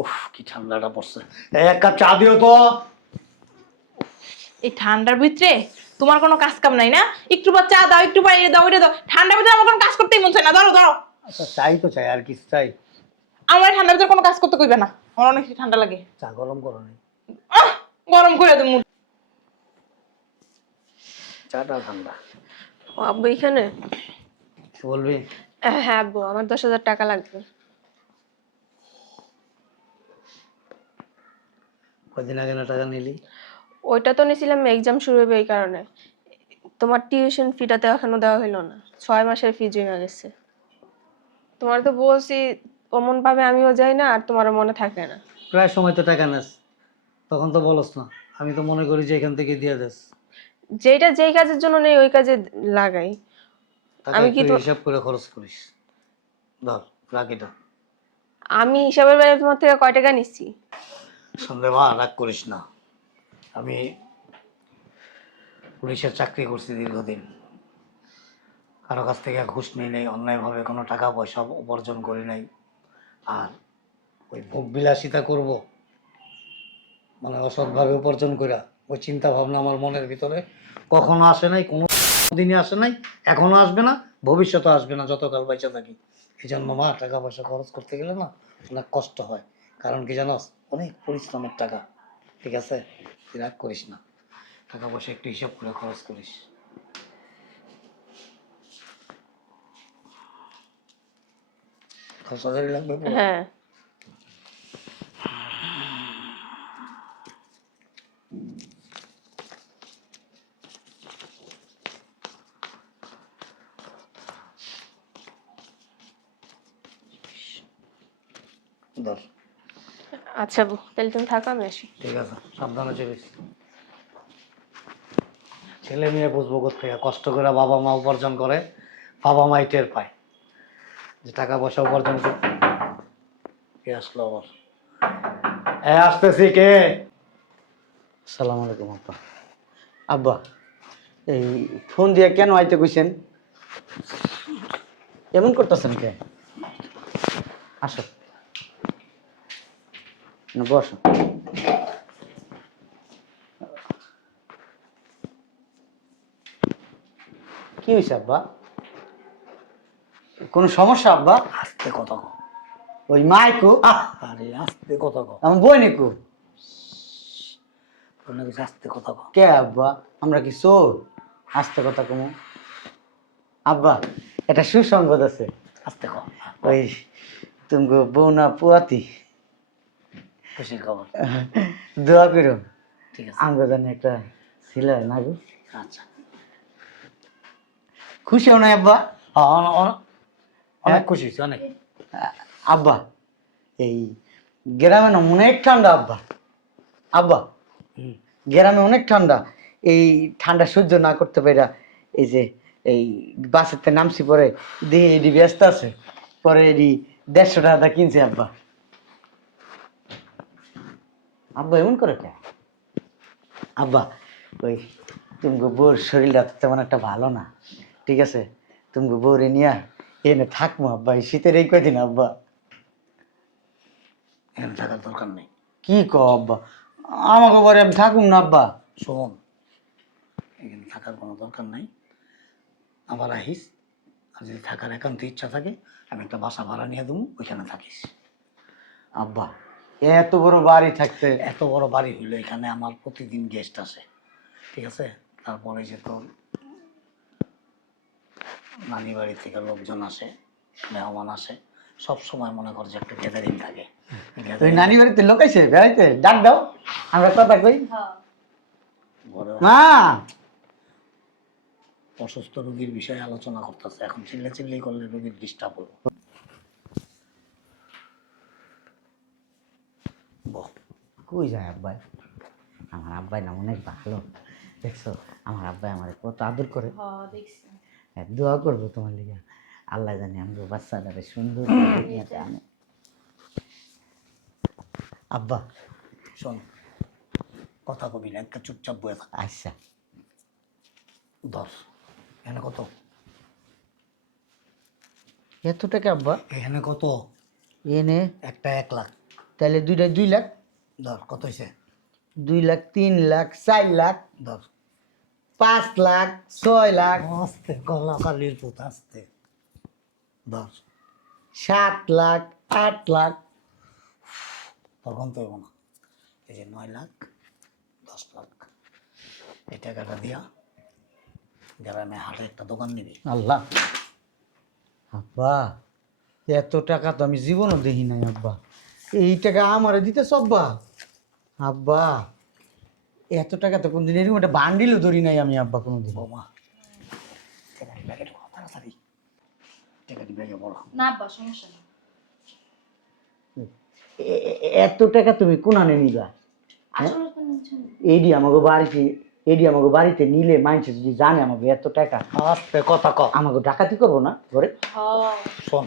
উফ কি ঠান্ডাটা পড়ছে। এক কাপ চা দিও তো। এই ঠান্ডার ভিতরে তোমার কোনো কাজ কাম নাই না? একটু বা চা দাও, একটু বাইরে দাও, ওইটা দাও। ঠান্ডার ভিতরে আমার কোনো কাজ করতেই মন চায় না। ধরো ধরো। আচ্ছা চাই তো চাই, আর কিছু চাই? আমার ঠান্ডার ভিতরে কোনো কাজ করতে কইবে না, আমার অনেক ঠান্ডা লাগে। চা গরম করো নি? আহ, গরম করে দেবো। চাটা ঠান্ডা। ও আব্বু এখানে? কি বলবি? হ্যাঁ আব্বু, আমার 10,000 টাকা লাগবে। কদিন আগে না টাকা নিলি? ওইটা তো নিয়েছিলাম এক্সাম শুরু হবে এই কারণে। তোমার টিউশন ফিটা তো এখনো দেওয়া হলো না, 6 মাসের ফি জমা গেছে। তোমার তো বলছি, অমন ভাবে আমিও যাই না আর তোমারও মনে থাকে না। প্রায় সময় তো টাকা নেস, তখন তো বলস না। আমি তো মনে করি যে এখান থেকে দিয়ে দেস। যেটা যেই কাজের জন্য নেই ওই কাজে লাগাই। টাকা আমি কি একটু তো হিসাব করে খরচ করিস। ধর রাখ এটা। আমি হিসাবের বাইরে তোমার থেকে কয় টাকা নিচ্ছি? সন্দেহ মা রাগ করিস না। আমি পুলিশের চাকরি করছি দীর্ঘদিন, কারো কাছ থেকে ঘুষ নিই নাই, অন্যায়ভাবে কোনো টাকা পয়সা উপার্জন করি নাই। আর ওই ভোগ বিলাসিতা করব মানে অসৎভাবে উপার্জন করা, ওই চিন্তা ভাবনা আমার মনের ভিতরে কখনো আসে নাই, কোনো দিনই আসে নাই, এখনো আসবে না, ভবিষ্যতে আসবে না যতকাল বেঁচে থাকি। এই জন্য মা টাকা পয়সা খরচ করতে গেলে না অনেক কষ্ট হয়। কারণ কি জানোস, অনেক পরিশ্রমের টাকা। ঠিক আছে, তুই রাগ করিস না, টাকা পয়সা একটু হিসাব করে খরচ করিস। 10,000 লাগবে পুরো? হ্যাঁ। ধর। আচ্ছা আব্বু, তাহলে তুমি থাকো, আমি আসি। ঠিক আছে, সাবধানে চলিস। ছেলে মেয়ে বুঝবো কোথেকে, কষ্ট করে বাবা মা উপার্জন করে, বাবা মাই টের পায় যে টাকা পয়সা উপার্জন করে। কে আসলো আবার? আসতেছি। কে? সালাম আলাইকুম আব্বা। আব্বা, এই ফোন দিয়ে কেন আইতে কইছেন? এমন করতেছেন কে? আসো না, বসো। কি হয়েছে আব্বা? কোনো সমস্যা আব্বা? আস্তে কথা কো। ওই মাইকু আরে আস্তে কথা কো। আমার বই নিকু। আস্তে কথা কো। কে আব্বা? আমরা কি চোর? আস্তে কথা কমু। আব্বা, এটা সুসংবাদ আছে। আস্তে কো। ওই তুমি বউ না পুয়াতি, খুশির খবর। দোয়া করো। ঠিক আছে। আমগো জানি একটা ছিল না গো। আচ্ছা। খুশি হও না আব্বা? অনেক খুশি হয়েছি, অনেক। আব্বা, এই গ্রামে না অনেক ঠান্ডা আব্বা। আব্বা, গ্রামে অনেক ঠান্ডা। এই ঠান্ডা সহ্য না করতে পারা এই যে এই বাসেতে নামছি, পরে দিয়ে এডি ব্যস্ত আছে, পরে এডি 150 টাকা কিনছে আব্বা। আব্বা এমন করে কে? আব্বা, ওই তুমি বউর শরীরটা তো তেমন একটা ভালো না। ঠিক আছে, তুমি বউরে নিয়ে এনে থাকবো আব্বা এই শীতের এই কয়দিন আব্বা। এখানে থাকার দরকার নেই। কি কো আব্বা? আমাকে পরে আমি থাকুম না আব্বা। শোন, এখানে থাকার কোনো দরকার নাই। আবার আহিস, আর যদি থাকার একান্ত ইচ্ছা থাকে আমি একটা বাসা ভাড়া নিয়ে দেবো, ওইখানে থাকিস। আব্বা, এত বড় বাড়ি থাকতে। এত বড় বাড়ি হইলো, এখানে আমার প্রতিদিন গেস্ট আসে। ঠিক আছে, তারপরে যে তোর নানি বাড়ি থেকে লোকজন আসে, মেহমান আসে, সব সময় মনে কর যে একটা গ্যাদারিং থাকে। তুই নানি বাড়িতে লোক আইছে বেড়াইতে, ডাক দাও, আমরা কথা কই। মা, অসুস্থ রোগীর বিষয়ে আলোচনা করতেছে, এখন চিল্লা চিল্লি করলে রোগীর ডিস্টার্ব হলো। কই যায় আব্বাই? আমার আব্বাই না অনেক ভালো, দেখছো? আমার আব্বাই আমার কত আদর করে। হ্যাঁ, দোয়া করবো তোমার লিগে, আল্লাহ জানি আমাকে বাচ্চাটারে সুন্দর করে দুনিয়াতে আনে। আব্বা, শোন, কথা কবি না, একটা চুপচাপ বয়ে থাক। আচ্ছা। 10। এখানে কত? এত টাকা আব্বা? এখানে কত? এনে একটা 1 লাখ। তাহলে দুইটায় 2 লাখ, ধর কত হয়েছে 2 লাখ, 3 লাখ, 4 লাখ, ধর 5 লাখ, 6 লাখ, আস্তে গলা কালির পুত আস্তে ধর 7 লাখ, 8 লাখ। তখন তো হইব না এই যে 9 লাখ 10 লাখ এই টাকাটা দিয়া গ্রামে হাটে একটা দোকান নিবি। আল্লাহ, আব্বা এত টাকা তো আমি জীবনও দেখি নাই আব্বা। এই টাকা আমারে দিতেছ আব্বা? আব্বা এত টাকা তো কোনদিন এরকম একটা বান্ডিলও ধরি নাই আমি আব্বা কোনোদিন। বৌমা টাকাটি ব্যাগে ঢোকা তাড়াতাড়ি টাকাটি ব্যাগে বড় না আব্বা সমস্যা নেই। এত টাকা তুমি কোনানে নিবা? আসলে তো নিচ্ছেন এডি আমাকে বাড়িতে নিলে মানুষ যদি জানে আমাকে এত টাকা, আস্তে কথা ক আমাকে ডাকাতি করবো না ঘরে? হ্যাঁ শোন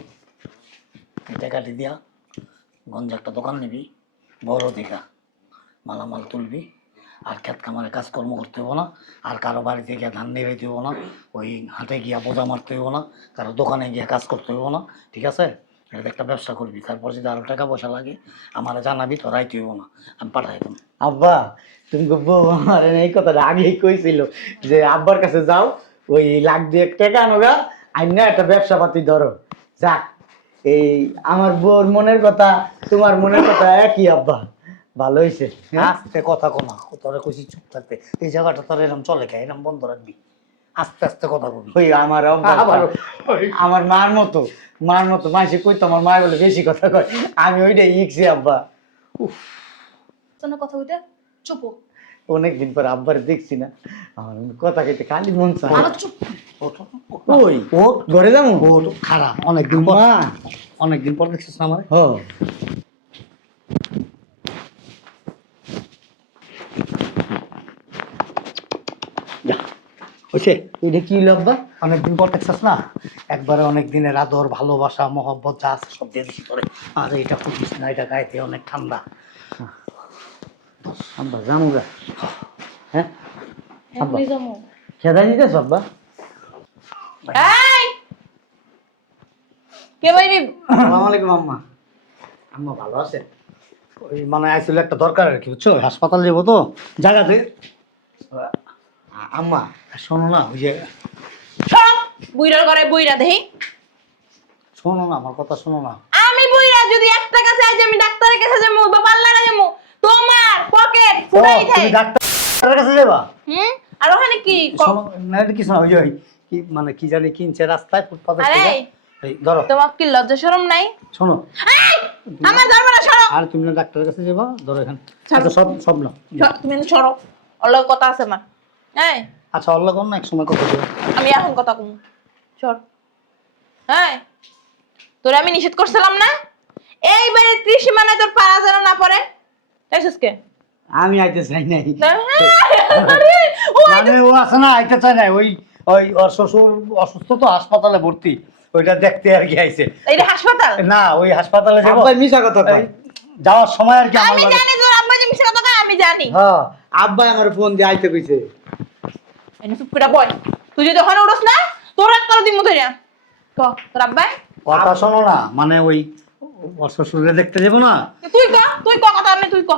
এই টাকাটি দিয়া গঞ্জ একটা দোকান নিবি বড় দিঘা মালামাল তুলবি আর ক্ষেত খামারে কাজকর্ম করতে হবো না আর কারো বাড়িতে গিয়ে ধান নিয়ে হবো না ওই হাটে গিয়া বোঝা মারতে হবো না কারো দোকানে গিয়ে কাজ করতে হবো না ঠিক আছে এটা একটা ব্যবসা করবি তারপর যদি আরো টাকা পয়সা লাগে আমার জানাবি তো রাইতে হইব না আমি পাঠাই দেবো আব্বা তুমি বউ আমার এই কথাটা আগেই কইছিল যে আব্বার কাছে যাও ওই 1,02,000 টাকা আনোগা আইনা একটা ব্যবসা পাতি ধরো। যাক, এই আমার বউর মনের কথা তোমার মনের কথা একই আব্বা, ভালো হয়েছে। আস্তে কথা কমা তোরা কইছি চুপ থাকতে এই জায়গাটা তোর এরকম চলে কে এরকম বন্ধ রাখবি আস্তে আস্তে কথা বলবি ওই আমার অভ্যাস, আমার মার মতো মাসে কইতো আমার মা বলে বেশি কথা কয়, আমি ওইটাই ইকছি আব্বা। তোর কথা হইতে চুপ অনেকদিন পর আব্বার দেখছি না, আমার কথা কইতে খালি মন চায়। আবার চুপ ওই ও ঘরে যাবো ও তো খারাপ অনেকদিন পর মা। অনেকদিন পর দেখছিস না আমার হ যা হয়েছে এটা কি লব্বা? অনেকদিন পর দেখছিস না একবারে অনেক দিনের আদর ভালোবাসা মহব্বত যা আছে সব দিয়ে দিছি তোরে আর এটা খুঁজিস না এটা গাইতে অনেক ঠান্ডা আব্বা যাবো গা। হ্যাঁ আব্বা এমনি যাবো খেদা নিতেছ আব্বা? এই কে বাইরে আসসালামু আলাইকুম আম্মা। আম্মা ভালো আছে ওই মানে আইছিল একটা দরকার আর কি বুঝছো হাসপাতাল যাবো তো জায়গাতে আম্মা শোনো না ওই যে সব বুইরার ঘরে বুইরা দেহি শোনো না আমার কথা শোনো না আমি বুইরা যদি একটা কাছে আই যে আমি ডাক্তারের কাছে যাবো বা পার্লারে যাবো তোমার পকেট ফুটাই তুমি থাকে ডাক্তারের কাছে যাবা আর ওখানে কি শোনো না এটা কিছু না ওই যে ওই কি মানে কি জানি কিনছে রাস্তায় ফুটপাতে আরে এই ধরো তোমার কি লজ্জা শরম নাই শোনো এই, আমার ধর্ম না সরো আর তুমি না ডাক্তারের কাছে যাবা ধরো এখানে ছাড়ো। আচ্ছা সব সব না তুমি সরো অল্প কথা আছে আমার এই আচ্ছা অল্লাহ কোন না এক সময় কথা বলবো আমি এখন কথা কম সর এই তোরে আমি নিষেধ করছিলাম না এইবারে ত্রিসীমানায় তোর পাড়া যেন না পড়ে তাইছিস কে আমি আইতে চাই নাই। আরে, ও মানে ও আছে না আইতে চায় না ওই ওই ওর শ্বশুর অসুস্থ তো হাসপাতালে ভর্তি ওইটা দেখতে আর কি আইছে এইটা হাসপাতাল না ওই হাসপাতালে যাবো আব্বা মিশা কথা কয়। এই, যাওয়ার সময় আর কি আমার আমি লাগে। জানি তোর আব্বা যে মিশা কথা কয়, আমি জানি হ্যাঁ আব্বা আমার ফোন দিয়ে আইতে কইছে। এনে চুপ করে বল তুই যদি ওখানে উঠোস না তোর এক কারো দিন মতো না ক তোর আব্বা কথা শোনো না মানে ওই ওর শ্বশুরে দেখতে যাবো না তুই ক কথা আমি তুই ক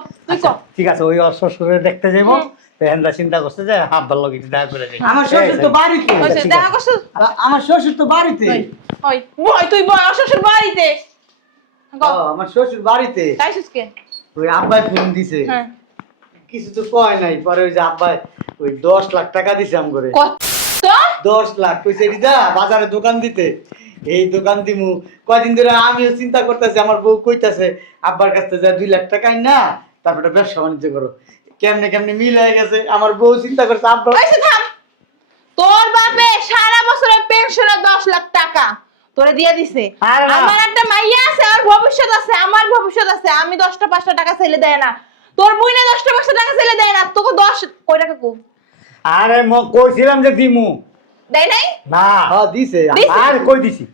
ঠিক আছে ওই ওর শ্বশুরে দেখতে যাবো তো হেন্দা চিন্তা করছে যে হাব্বার লগে একটু দেখা করে যাই আমার শ্বশুর তো বাড়িতে। হইছে দেখা করছিস আমার শ্বশুর তো বাড়িতে। ওই বই তুই বই অশ্বশুর বাড়িতে ক আমার শ্বশুর বাড়িতে। তাইছিস কে ওই আব্বাই ফোন দিছে, হ্যাঁ কিছু তো কয় নাই, পরে ওই যে আব্বাই ওই 10 লাখ টাকা দিছে আম করে। কত 10 লাখ কইছে রিদা বাজারে দোকান দিতে, এই দোকান দিমু। কয়দিন ধরে আমিও চিন্তা করতেছি, আমার বউ কইতাছে আব্বার কাছ থেকে যা 2 লাখ টাকা না তারপরে ব্যবসা বাণিজ্য করো। কেমনে কেমনে মিল হয়ে গেছে, আমার বউ চিন্তা করছে আব্বা। কইছে থাম তোর বাপে সারা বছরের পেনশনে 10 লাখ টাকা তোরে দিয়ে দিছে আরে না। আমার একটা মাইয়া আছে আর ভবিষ্যৎ আছে আমার ভবিষ্যৎ আছে আমি 10টা 5টা টাকা ছেলে দেয় না তোর বুইনে 10টা 5টা টাকা ছেলে দেয় না তোকে 10 কয় টাকা কো আরে কইছিলাম যে দিমু দেয় নাই না হ্যাঁ দিছে। দিছে? আর কই দিছি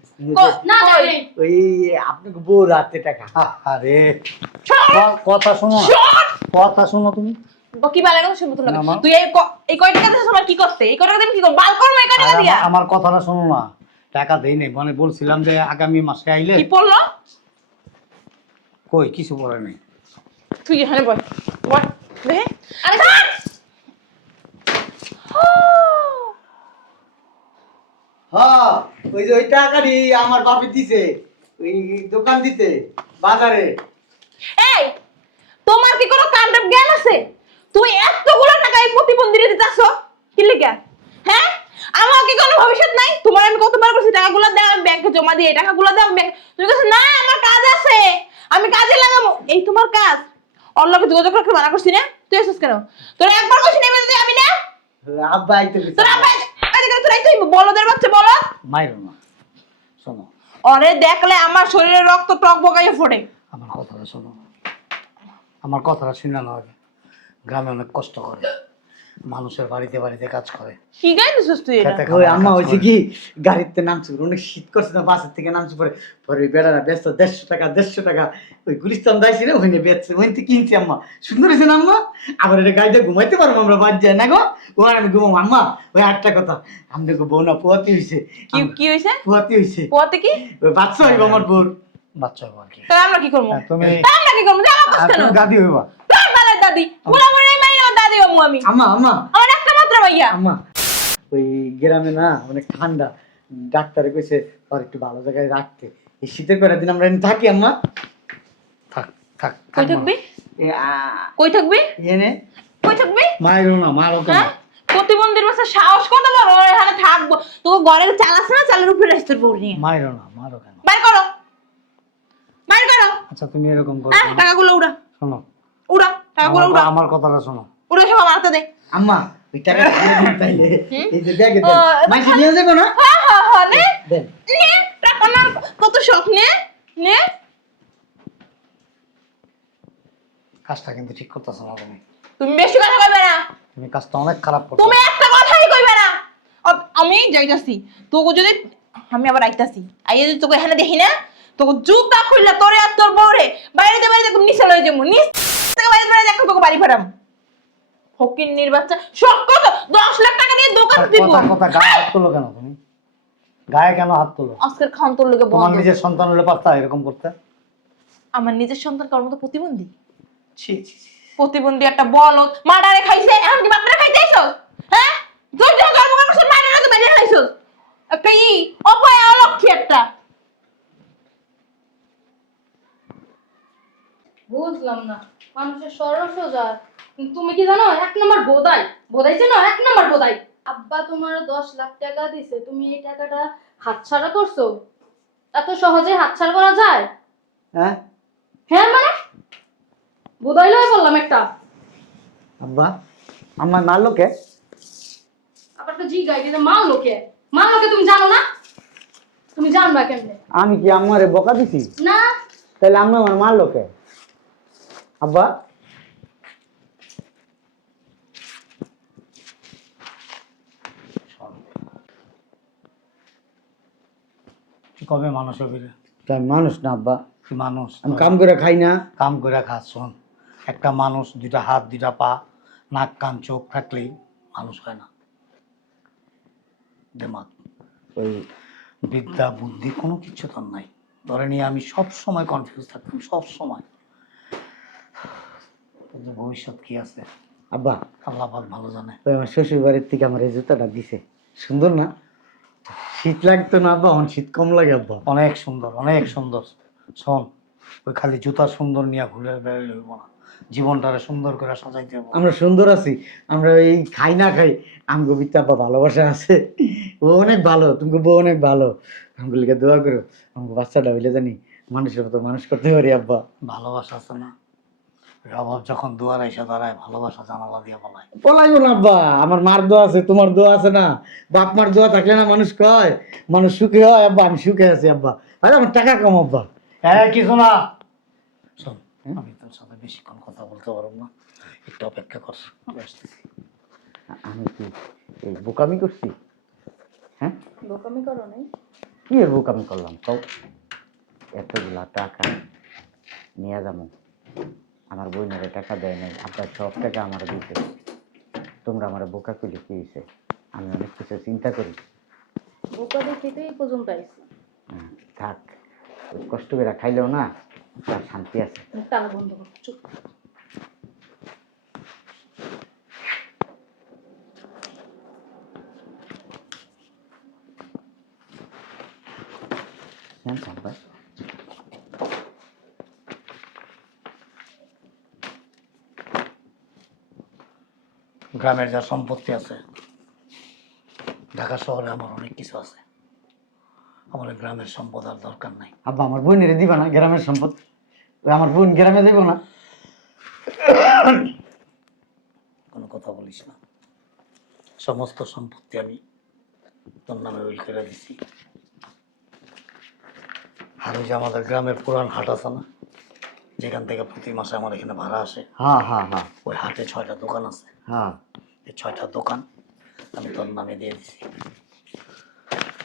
না দেয় নাই ওই আপনাকে বউ রাতে টাকা। আরে শোন কথা শোনো না শোন কথা শোনো তুমি কি বালা কথা শুনবো না, মা। তুই এই কয় টাকা দিছিস আমার কি করতে এই কয় টাকা দিয়ে কি করব বাল করব এই কয় টাকা আরে দিয়া আমার কথাটা শোনো না টাকা দেই নাই মানে বলছিলাম যে আগামী মাসে আইলে কি পড়লো কই কিছু পড়ে নাই তুই এখানে বল বল দেখে আরে হ্যাঁ, ওই যে ওই টাকাটি আমার বাপে দিছে ওই দোকান দিতে বাজারে। এই তোমার কি কোনো কাণ্ডব জ্ঞান আছে? তুমি এতগুলো টাকা এই প্রতিবন্ধীরে দিতেছো কি লিগা? হ্যাঁ, আমার কি কোনো ভবিষ্যৎ নাই? তোমার আমি কতবার বলছি টাকাগুলো দাও, আমি ব্যাংকে জমা দিই, এই টাকাগুলো দাও আমি ব্যাংকে। তুমি বলছো না আমার কাজ আছে, আমি কাজে লাগাবো। এই তোমার কাজ? ওর লগে যোগাযোগ রাখতে মানা করছি না? তুই আসছিস কেন? তোর একবার কইছি না বলতে আমি না? আব্বা আইতে গেছে। তোর আব্বা আজকে তোর তুই বলদের বাচ্চা বলো। মাইরো না, শোনো ওরে দেখলে আমার শরীরে রক্ত টক বগাইয়ে ফোটে। আমার কথাটা শোনো, আমার কথাটা শুনে না। গ্রামে অনেক কষ্ট করে, মানুষের বাড়িতে বাড়িতে কাজ করে। কি গাইতেছিস তুই এটা? খেতে ওই খাওয়া আম্মা কাজ হয়েছে করে। কি গাড়িতে নামছে, অনেক শীত করছে না, বাসের থেকে নামছে পরে পরে ওই বেড়ারা ব্যস্ত 150 টাকা ওই গুলিস্তান যাইছি না ওইখানে বেচছে, ওইখান থেকে কিনছি আম্মা। সুন্দর হয়েছে না আম্মা? আবার এটা গাড়িতে ঘুমাইতে পারবো আমরা, বাদ যায় না গো, ওখানে আমি ঘুমাবো। আম্মা ওই একটা কথা, আমাদের বউ না পোয়াতি হয়েছে। কি কি হইছে? পোয়াতি হয়েছে, পোয়াতে কি? ওই বাচ্চা হইব আমার বোর। বাচ্চা হইবো আর কি। তাহলে আমরা কি করবো? তুমি আমরা কি করবো? জামা আর কেন? তুমি দাদি হইবা। তোর বালের দাদি বলা মনে নাই আমার দাদি হবো আমি। আম্মা আম্মা আমার একটা মাত্র ভাইয়া। আম্মা, ওই গ্রামে না অনেক ঠান্ডা, ডাক্তারে কইছে আর একটু ভালো জায়গায় রাখতে। এই শীতের কয়টা দিন আমরা এখানে থাকি আম্মা। থাক থাক কই থাকবি? এ কই থাকবি? এনে কই থাকবি? মাইরো না, মারো কেন? হ্যাঁ, প্রতিবন্ধীর বাসা সাহস কত বড়, ওর এখানে থাকবো। তো ঘরে চাল আছে না, চালের উপরে রাস্তার বউ নিয়ে মাইরো না, মারো কেন? বাইর করো, বাইর করো। আচ্ছা তুমি এরকম করো হ্যাঁ, না। টাকাগুলো উড়া, শোনো, উড়া টাকাগুলো উড়া, আমার কথাটা শোনো। উড়া সব আমার হাতে দে। আম্মা ওই টাকা দিয়ে দিন তাইলে। এই যে ব্যাগে ও, দেন, মাইসে নিয়ে যাবো না? হ্যাঁ হ্যাঁ হ্যাঁ, নে দেন। নে, টাকা না কত শখ, নে নে। কাজটা কিন্তু ঠিক করতেছো না তুমি। তুমি বেশি কথা কইবে না, তুমি কাজটা অনেক খারাপ করছো। তুমি একটা কথাই কইবে না। আমি যাইতাছি, তোকে যদি আমি আবার আইতাছি, আইয়া যদি তোকে এখানে দেখি না, তোকে জুতা খুললা তোরে আর তোর বউরে বাইরে বাইরে একদম নিচে লয়ে যাবো, নিচ থেকে বাইরে বাইরে দেখো তোকে বাড়ি ফাটাম। ফকিন্নির বাচ্চা, শখ কত 10 লাখ টাকা দিয়ে দোকান দিব। কথা কথা গায়ে হাত তোলো কেন তুমি? গায়ে কেন হাত তোলো? আজকের খান তোর লোকে তোমার বন্ধ। নিজের সন্তান হলে পারতা এরকম করতে? আমার নিজের সন্তান কার মতো প্রতিবন্ধী? ছি ছি ছি। প্রতিবন্ধী একটা বলদ, মার্ডারে খাইছে, এখন কি বাপরে খাইতেছস? হ্যাঁ, তুই যা জন্ম করছিস মার্ডারে তো মাইরে খাইছস। একটা অপয়া অলক্ষী একটা। বুঝলাম না, মানুষের সরল সোজা, কিন্তু তুমি কি জানো 1 নম্বর বোধাই বোধাইছে না, 1 নম্বর বোধাই। আব্বা তোমার 10 লাখ টাকা দিছে, তুমি এই টাকাটা হাতছাড়া করছো? এত সহজে হাতছাড়া করা যায়? হ্যাঁ হ্যাঁ মানে বোধাই লয় বললাম একটা। আব্বা, আমার মারলো কে? আবার তো জি গাই দিলে মা লোকে তুমি জানো না? তুমি জানবা কেমনে? আমি কি আমারে বকা দিছি? না তাহলে আম্মা আমার মারলো কে? আব্বা তুই কবে মানুষ হবি রে? আমি মানুষ না আব্বা, তুই মানুষ আমি কাম করে খাই না। কাম করে খাস। শোন, একটা মানুষ 2টা হাত 2টা পা নাক কান চোখ থাকলেই মানুষ হয় না। দেমাগ ওই বিদ্যা বুদ্ধি কোনো কিছু তোর নাই। ধরে নিয়ে আমি সব সময় কনফিউজ থাকতাম, সব সময়। তোর ভবিষ্যৎ কি আছে আব্বা, আল্লাহ পাক ভালো জানে। ওই আমার শ্বশুর বাড়ির থেকে আমার এই জুতাটা দিছে, সুন্দর না? শীত লাগতো না আব্বা, এখন শীত কম লাগে আব্বা। অনেক সুন্দর, অনেক সুন্দর। শোন, ওই খালি জুতা সুন্দর নিয়ে ঘুরে বেড়াইলে হইব না, জীবনটারে সুন্দর করে সাজাইতে হবে। আমরা সুন্দর আছি, আমরা এই খাই না খাই, আমগো ভিতরে আব্বা ভালোবাসা আছে। ও অনেক ভালো, তুমি বউ অনেক ভালো। আমগো লিগে দোয়া করো, আমগো বাচ্চাটা হইলে জানি মানুষের মতো মানুষ করতে পারি আব্বা। ভালোবাসা আছে না, ওই অভাব যখন দুয়ার এসে দাঁড়ায় ভালোবাসা জানালা দিয়ে বলায়। বলাইবো না আব্বা, আমার মার দোয়া আছে, তোমার দোয়া আছে না? বাপ মার দোয়া থাকলে না মানুষ কয় মানুষ সুখে হয়। আব্বা আমি সুখে আছি আব্বা, আরে আমার টাকা কম আব্বা। হ্যাঁ কিছু না। শোন, আমি তোর সাথে বেশিক্ষণ কথা বলতে পারবো না, একটু অপেক্ষা কর, আমি আসতেছি। আমি কি এই বোকামি করছি? হ্যাঁ, বোকামি করো নাই। কি এর বোকামি করলাম কও? এতগুলা টাকা নিয়ে যাবো, আমার বোনেরে টাকা দেয় নাই, আব্বা সব টাকা আমার দিতে। তোমরা আমার বোকা কইলে কি হয়েছে? আমি অনেক কিছু চিন্তা করি। বোকা দেখে তো এই পর্যন্ত আইছি। থাক, ওই কষ্ট করে খাইলেও না তার শান্তি আছে। তালা বন্ধ করো, চুপ। গ্রামের যা সম্পত্তি আছে, ঢাকা শহরে আমার অনেক কিছু আছে, আমার এই গ্রামের সম্পদ আর দরকার নাই। আব্বা আমার বোনের দিবা না গ্রামের সম্পদ? ওই আমার বোন গ্রামে দেবো না? কোনো কথা বলিস না, সমস্ত সম্পত্তি আমি তোর নামে উইল করে দিছি। আর ওই যে আমাদের গ্রামের পুরান হাট আছে না, যেখান থেকে প্রতি মাসে আমার এখানে ভাড়া আসে, হ্যাঁ হ্যাঁ হ্যাঁ ওই হাটে 6টা দোকান আছে। হ্যাঁ। এই 6টা দোকান আমি তোর নামে দিয়ে দিছি।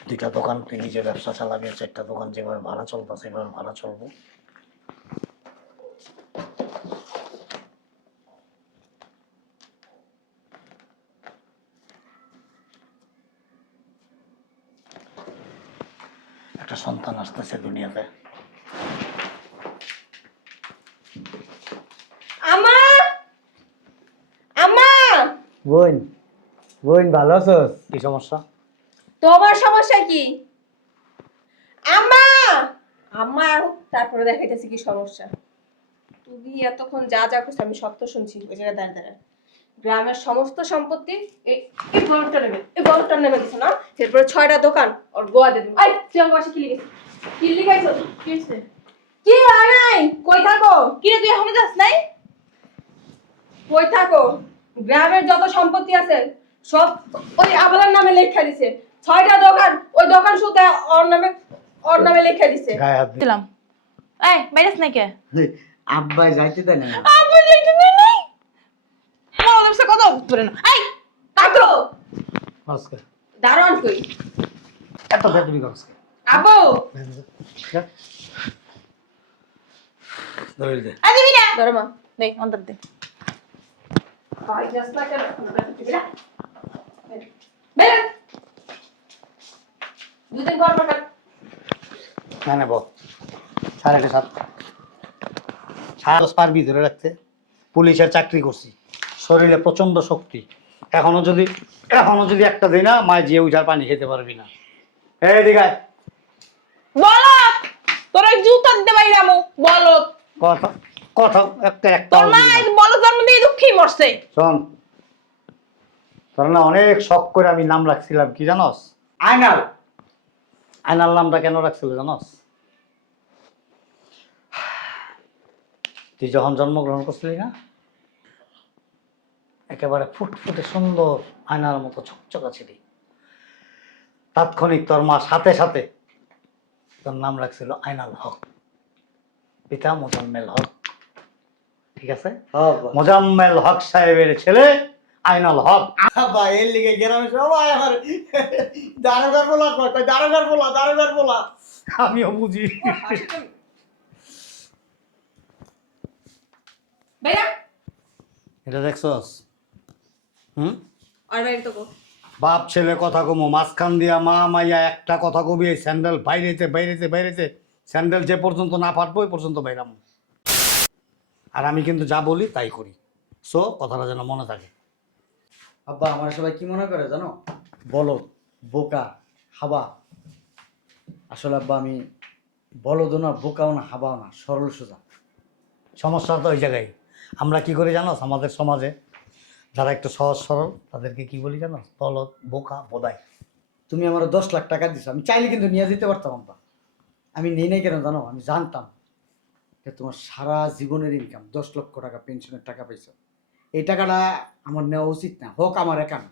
2টা দোকান তুই নিজে ব্যবসা চালাবি, 4টা দোকান যেভাবে ভাড়া চলবে সেভাবে ভাড়া চলবো। একটা সন্তান আসতেছে দুনিয়াতে। আমা আমা বোন, বোন ভালো আছোস? কি সমস্যা? তোমার সমস্যা কি? আমা আমা তারপরে দেখাইতেছি কি সমস্যা। তুমি এতক্ষণ যা যা করছো আমি সব তো শুনছি। ওই জায়গায় দাঁড়িয়ে দাঁড়ায় গ্রামের সমস্ত সম্পত্তি এই এই বড়টা নেবে দিছো না? এরপরে 6টা দোকান ওর গোয়া দিয়ে দিবো। এই তুই আমার বাসা কি লিখেছিস? কি লিখাইছো? কি হয়েছে? কি হয় নাই? কই থাকো? কি রে তুই এখনো যাস নাই? কই থাকো? গ্রামের যত সম্পত্তি আছে সব ওই আবলার নামে লেখা দিছে। 6টা দোকান, ওই দোকান শুতে ওর নামে লেখা দিছে। গায়ে হাত দিস। দিলাম। এই বাইরেস নাই কে? আব্বা যাইতে দেয় না। আব্বু যাইতে দেয় নাই। আমাদের সাথে কথা বলতে না। এই কাটো। নমস্কার। দারোয়ান কই? এত বেদবি করছে। আব্বু দৌড় দে। আ দিবি না। ধরো মা। দে অন্তর দে। ভাই জাস্ট লাইক বেরা। বেরা। দুদিন পর পর কাট। না নেব 7:30। সাহস পারবি ধরে রাখতে? পুলিশের চাকরি করছি, শরীরে প্রচন্ড শক্তি। এখনো যদি একটা দিন না মায় যে উঠার পানি খেতে পারবি না। এই দিঘায় বলত তোর ওই জুতা দিতে বাইরে আমু বলত। কথা কথা একটা তোর মা বলত জন্ম দিয়ে দুঃখী মরছে। শোন, তোর না অনেক শখ করে আমি নাম রাখছিলাম কি জানস? আয়নাল। আয়নাল নামটা কেন রাখছিল জানস? তুই যখন জন্মগ্রহণ করছিলি না, একেবারে ফুটফুটে সুন্দর আয়নার মতো চকচকা ছিলি। তাৎক্ষণিক তোর মা সাথে সাথে তোর নাম রাখছিল আয়নাল হক, পিতা মোজাম্মেল হক। ঠিক আছে? মোজাম্মেল হক সাহেবের ছেলে আয়নাল হক। আব্বা এর লিগে গ্রামে সবাই আমার দারোগার বলা কয়, দারোগার বলা। আমিও বুঝি। বাইরা এটা দেখছস? হুম, আর বাইরে তো গো। বাপ ছেলে কথা কমো, মাঝখান দিয়া মা মাইয়া একটা কথা কবি, এই স্যান্ডেল বাইরেতে স্যান্ডেল যে পর্যন্ত না ফাটবো ওই পর্যন্ত বাইরাম। আর আমি কিন্তু যা বলি তাই করি, সো কথাটা যেন মনে থাকে। আব্বা আমার সবাই কি মনে করে জানো? বলদ, বোকা, হাবা। আসলে আব্বা আমি বলদও না, বোকাও না, হাবাও না, সরল সোজা। সমস্যা তো ওই জায়গায়। আমরা কি করি জানোস? আমাদের সমাজে যারা একটু সহজ সরল তাদেরকে কি বলি জানোস? বলদ, বোকা, বোদাই। তুমি আমার 10 লাখ টাকা দিছো, আমি চাইলে কিন্তু নিয়ে যেতে পারতাম আব্বা। আমি নেই নাই কেন জানো? আমি জানতাম যে তোমার সারা জীবনের ইনকাম 10 লক্ষ টাকা পেনশনের টাকা পাইছো। এই টাকাটা আমার নেওয়া উচিত না। হক আমার একা না,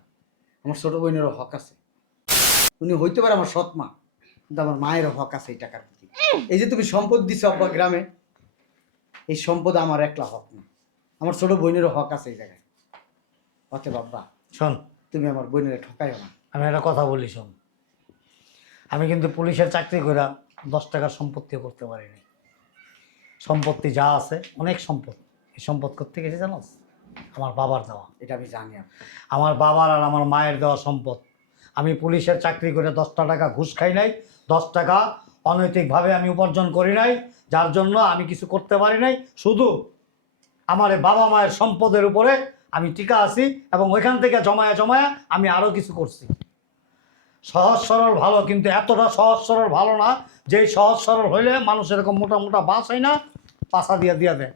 আমার ছোট বোনেরও হক আছে। উনি হইতে পারে আমার সৎ মা, কিন্তু আমার মায়েরও হক আছে এই টাকার প্রতি। এই যে তুমি সম্পদ দিছো আব্বা গ্রামে, এই সম্পদ আমার একলা হক না, আমার ছোট বোনেরও হক আছে এই জায়গায়। অতএব আব্বা শোন, তুমি আমার বোনের ঠকাইও না। আমি একটা কথা বলি, শোন। আমি কিন্তু পুলিশের চাকরি করে 10 টাকার সম্পত্তিও করতে পারিনি। সম্পত্তি যা আছে, অনেক সম্পদ। এই সম্পদ করতে গেছি জানোস? আমার বাবার দেওয়া, এটা আমি জানি আব্বা। আমার বাবার আর আমার মায়ের দেওয়া সম্পদ। আমি পুলিশের চাকরি করে 10টা টাকা ঘুষ খাই নাই, 10 টাকা অনৈতিকভাবে আমি উপার্জন করি নাই, যার জন্য আমি কিছু করতে পারি নাই। শুধু আমার এই বাবা মায়ের সম্পদের উপরে আমি টিকা আছি, এবং ওইখান থেকে জমায়া আমি আরও কিছু করছি। সহজ সরল ভালো, কিন্তু এতটা সহজ সরল ভালো না যেই সহজ সরল হইলে মানুষ এরকম মোটা মোটা বাস হয় না, পাশা দিয়া দেয়।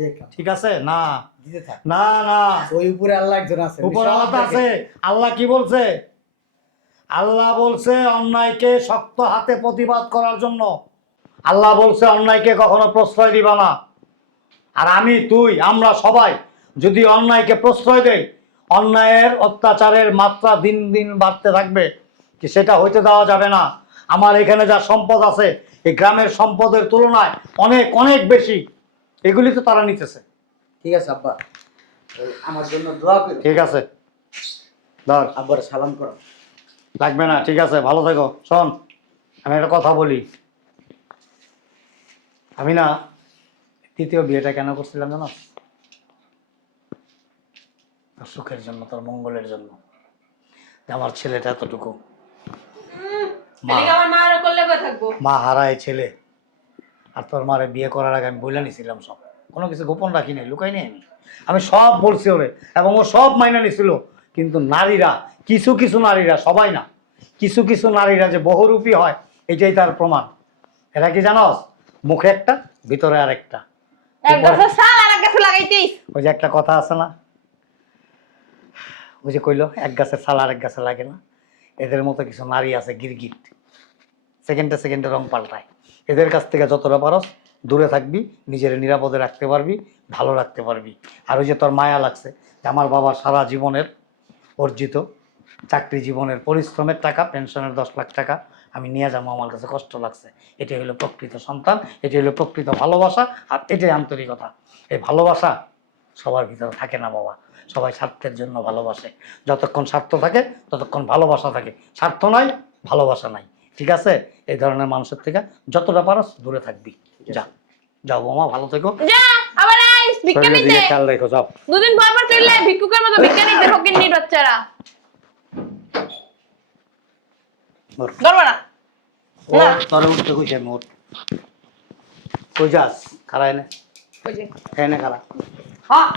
দেখলাম ঠিক আছে? না দিতে থাক। না না, ওই উপরে আল্লাহ একজন আছে, উনি উপরে সব আল্লাহ দেখে। আছে। আল্লাহ কি বলছে? আল্লাহ বলছে অন্যায়কে শক্ত হাতে প্রতিবাদ করার জন্য। আল্লাহ বলছে অন্যায়কে কখনো প্রশ্রয় দিবা না। আর আমি, তুই, আমরা সবাই যদি অন্যায়কে প্রশ্রয় দেই, অন্যায়ের অত্যাচারের মাত্রা দিন দিন বাড়তে থাকবে। কি সেটা হইতে দেওয়া যাবে না। আমার এখানে যা সম্পদ আছে, এই গ্রামের সম্পদের তুলনায় অনেক অনেক বেশি। এগুলি তো তারা নিতেছে। ঠিক আছে আব্বা, ওই আমার জন্য দোয়া করো। ঠিক আছে, ধর। আব্বার সালাম করো। লাগবে না, ঠিক আছে, ভালো থেকো। শোন, আমি একটা কথা বলি। আমি না তৃতীয় বিয়েটা কেন করছিলাম জানো? তোর সুখের জন্য, তোর মঙ্গলের জন্য। যে আমার ছেলেটা এতটুকু আমার মায়ের করলে থাকবো। মা হারায় ছেলে, আর তোর মারে বিয়ে করার আগে আমি বলে নিছিলাম সব, কোনো কিছু গোপন রাখি নাই, লুকাই নাই। আমি সব বলছি ওরে, এবং ও সব মাইনা নিছিল। কিন্তু নারীরা, কিছু কিছু নারীরা, সবাই না, কিছু কিছু নারীরা যে বহুরূপী হয়, এটাই তার প্রমাণ। এরা কি জানোস? মুখে একটা, ভিতরে আর একটা। এক গাছে শাল আর এক গাছে লাগাইতিস। ওই যে একটা কথা আছে না, ওই যে কইলো এক গাছের ছাল আর এক গাছে লাগে না। এদের মতো কিছু নারী আছে গিরগিট, সেকেন্ডে সেকেন্ডে রং পাল্টায়। এদের কাছ থেকে যতটা পারস দূরে থাকবি, নিজের নিরাপদে রাখতে পারবি, ভালো রাখতে পারবি। আর ওই যে তোর মায়া লাগছে যে আমার বাবার সারা জীবনের অর্জিত চাকরি জীবনের পরিশ্রমের টাকা, পেনশনের 10 লাখ টাকা আমি নিয়ে যাবো, আমার কাছে কষ্ট লাগছে। এটাই হলো প্রকৃত সন্তান, এটাই হলো প্রকৃত ভালোবাসা, আর এটাই আন্তরিকতা। এই ভালোবাসা সবার ভিতরে থাকে না বাবা। সবাই স্বার্থের জন্য ভালোবাসে। যতক্ষণ স্বার্থ থাকে ততক্ষণ ভালোবাসা থাকে, স্বার্থ নাই ভালোবাসা নাই। ঠিক আছে? এই ধরনের মানুষের থেকে যতটা পারস দূরে থাকবি। যা, যাও বৌমা, ভালো থেকো। যা, আবার আইস ভিক্ষা শরীরের নিতে। দিকে খেয়াল রেখো, যাও। দুদিন পর পর চললে ভিক্ষুকের মতো ভিক্ষা নিতে ফকির নিট বাচ্চারা। ধরবা না। ও তোরে উঠতে কইছে মোট। কই যাস? খাড়া এনে, ওই যে এনে খাড়া। হ্যাঁ,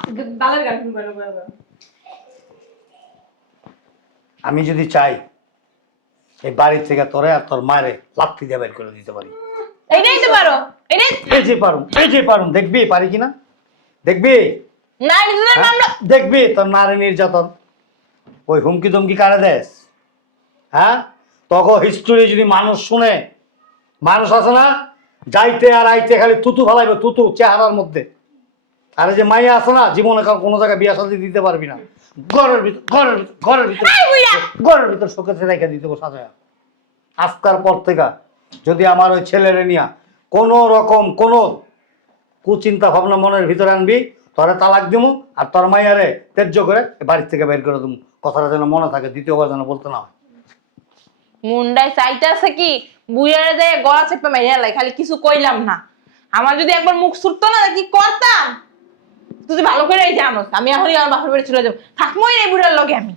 বালের গান শুনবা না। আমি যদি চাই এই বাড়ি থেকে তোরে আর তোর মায়ের লাথি দিয়ে বের করে দিতে পারি। এইটাই তো পারো। এইটাই এই যে পারুম, এই যে পারুম, দেখবি পারি কিনা? দেখবি? না নিজেদের হ্যাঁ? মামলা। দেখবি তোর নারী নির্যাতন, ওই হুমকি তুমকি কারে দেস? হ্যাঁ, তখন হিস্টোরি যদি মানুষ শুনে, মানুষ আছে না যাইতে আর আইতে খালি তুতু ফালাইবে, তুতু চেহারার মধ্যে। আরে যে মাইয়া আছে না, জীবনে কোনো জায়গায় বিয়া শাদী দিতে পারবি না। ঘরের ভিতর, ঘরের ভিতর শোকেসে রেখে দিতে সাজায়। আজকার পর থেকে যদি আমার ওই ছেলেরে নিয়া কোনো রকম কোনো কুচিন্তা ভাবনা মনের ভিতরে আনবি, তোরে তালাক দিমু, আর তোর মাইয়ারে তেজ্য করে বাড়ির থেকে বের করে দিমু। কথাটা যেন মনে থাকে, দ্বিতীয়বার যেন বলতে না হয়। মুন্ডায় চাইতেছে কি বুইয়ারে যায় গলা চেপে মেরে লাই, খালি কিছু কইলাম না। আমার যদি একবার মুখ ছুটতো না কি করতাম তুই ভালো করেই জানোস। আমি এখনই আমার বাপের বাড়ি চলে যাবো, থাকবোই না এই বুড়ার লগে আমি।